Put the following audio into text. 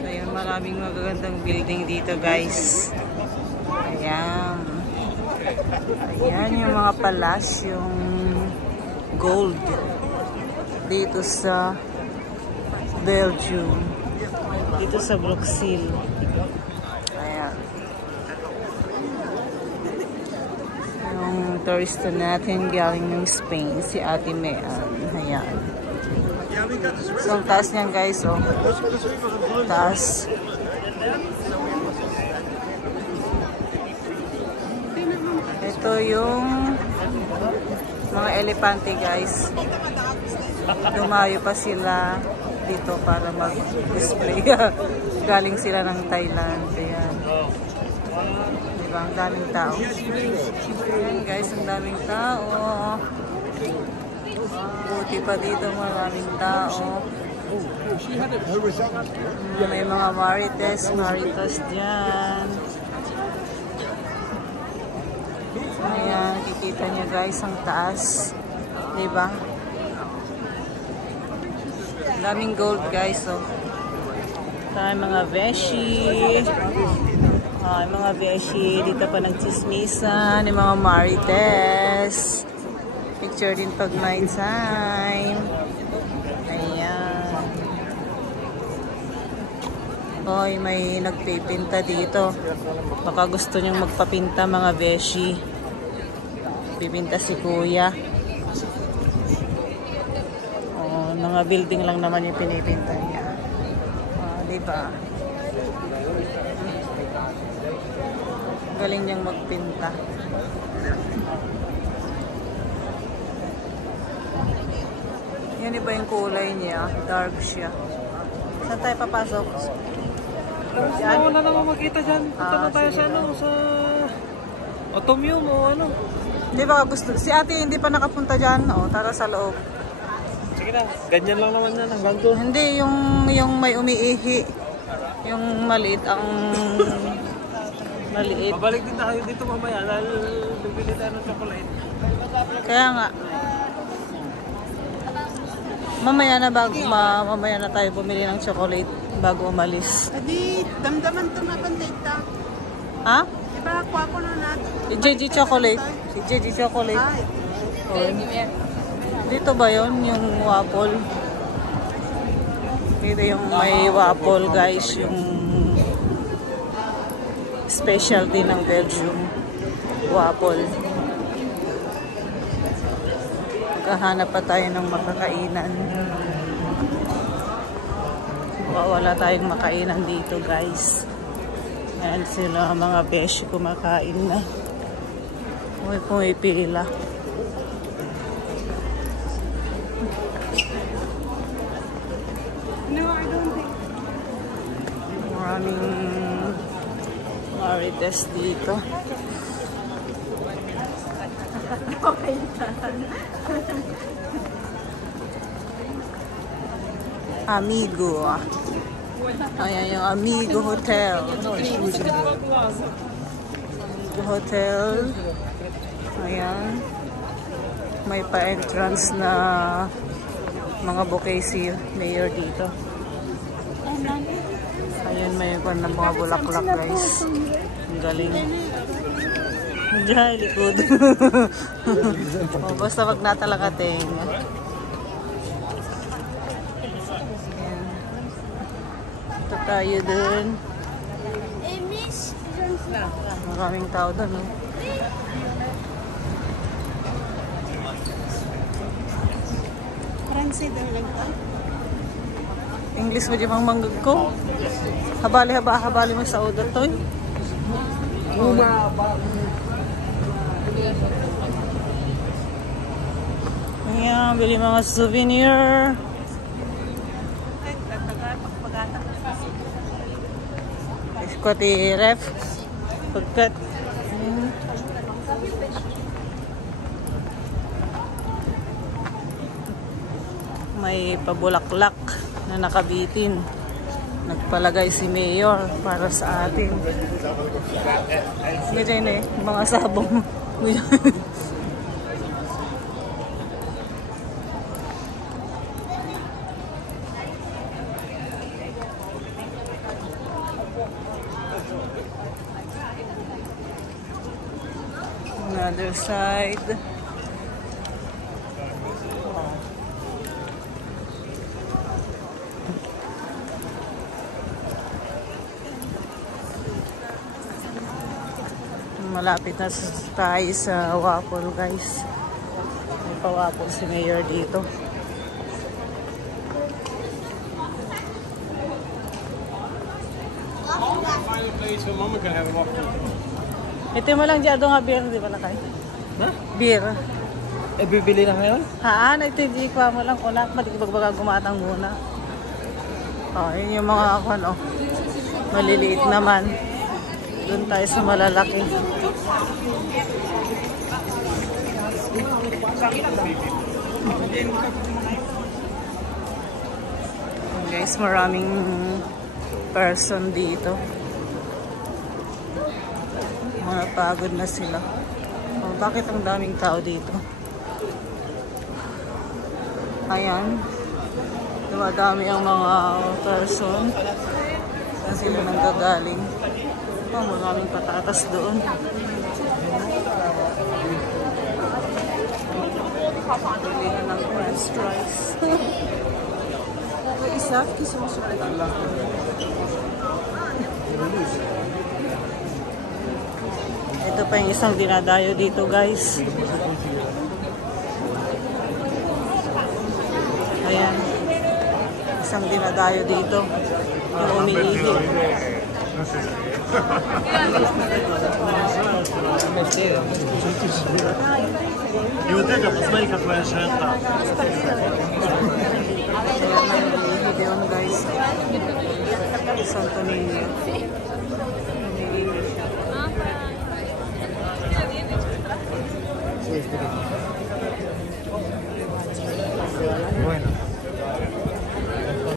Ayun, maraming magagandang building dito, guys. Ayan. Ayan yung mga palasyong gold dito sa Belgium. Dito sa Bruxelles. Ayan. Yung tourista natin galing ng Spain, si Ate Mean. Ayan. So, ang taas niyan, guys, oh. Taas. Ito yung mga elepante, guys. Dumayo pa sila dito para mag-display. Galing sila ng Thailand. Ayan. Diba? Ang daming tao. Ayan, guys. Ang daming tao. Buti pa dito. Maraming tao. May mga marites dyan. Ayan. Kikita nyo, guys. Ang taas. Diba? Daming gold, guys, oh. Tayo mga beshi. Mga beshi. Dito pa nagchismisan. Yung mga marites. Picture din pag may time. Ayan. Hoy, may nagpipinta dito. Baka gusto nyong magpapinta, mga beshi. Pipinta si kuya. Mga building lang naman yung pinipinta niya. Diba? Galing niyang magpinta. Yan iba yung kulay niya. Dark siya. Saan tayo papasok? Yan? Wala naman makita dyan. Punta na tayo sa ano, sa Atomium o ano. Hindi ba gusto? Si ate hindi pa nakapunta dyan. O, tara sa loob. Sige na, ganyan lang naman yan hanggang doon. Hindi, yung may umiihi. Yung maliit ang maliit. Babalik din tayo dito mamaya dahil bibili tayo ng chocolate. Kaya nga. Mamaya na tayo bumili ng chocolate bago umalis. Adi, damdaman ito mabantay ta. Ha? Diba, kuha ko na natin. Si JJ Chocolate. Si JJ Chocolate. Ay. Dito ba yun? Yung waffle? Dito yung may waffle, guys. Yung specialty ng Belgium. Waffle. Maghahanap pa tayo ng makakainan. Wala tayong makainan dito, guys. Yan sila mga beshi kumakain na. May pumipila. No, I don't think. Maraming marites dito. Amigo. Ayan yung Amigo Hotel. Amigo Hotel. Ayan. May pa-entrance na mga bouquet si mayor dito. Ayun, may ipan ng mga bulaklak, guys. Ang galing. Diyan, likod. Basta wag natalakating. Ito tayo dun. Maraming tao dun, no? English mo dyan ang manggag ko. Habali mo sa udot to. Ayan, bili mga souvenir. Iskoti ref. Pagkat. May pabulaklak na nakabitin. Nagpalagay si Mayor para sa atin. Ganyan eh, mga sabong. other side. Malapit na tayo sa waffle, guys. May pa-waffle si Mayor dito. Ito mo lang dyan nga beer, di ba na kayo? Ha? Beer. Eh, bibili na ngayon? Haan, ito di pa mo lang kunak, matigibagbaga gumatang muna. Oh, yun yung mga ano, maliliit naman. Doon tayo sa malalaki. Guys, maraming person dito. Mga pagod na sila. Oh, bakit ang daming tao dito? Ayan. Dumadami ang mga person. Saan sila nanggagaling? Oh, maraming patatas doon. Bili na ng french fries. Isa, kisumusukay. Ito pa yung isang dinadayo dito, guys. Ayan. Isang dinadayo dito. Yung umiihi. И вот это, посмотри, какая широта. Ayan, may umiihi doon, guys. Santo Niño.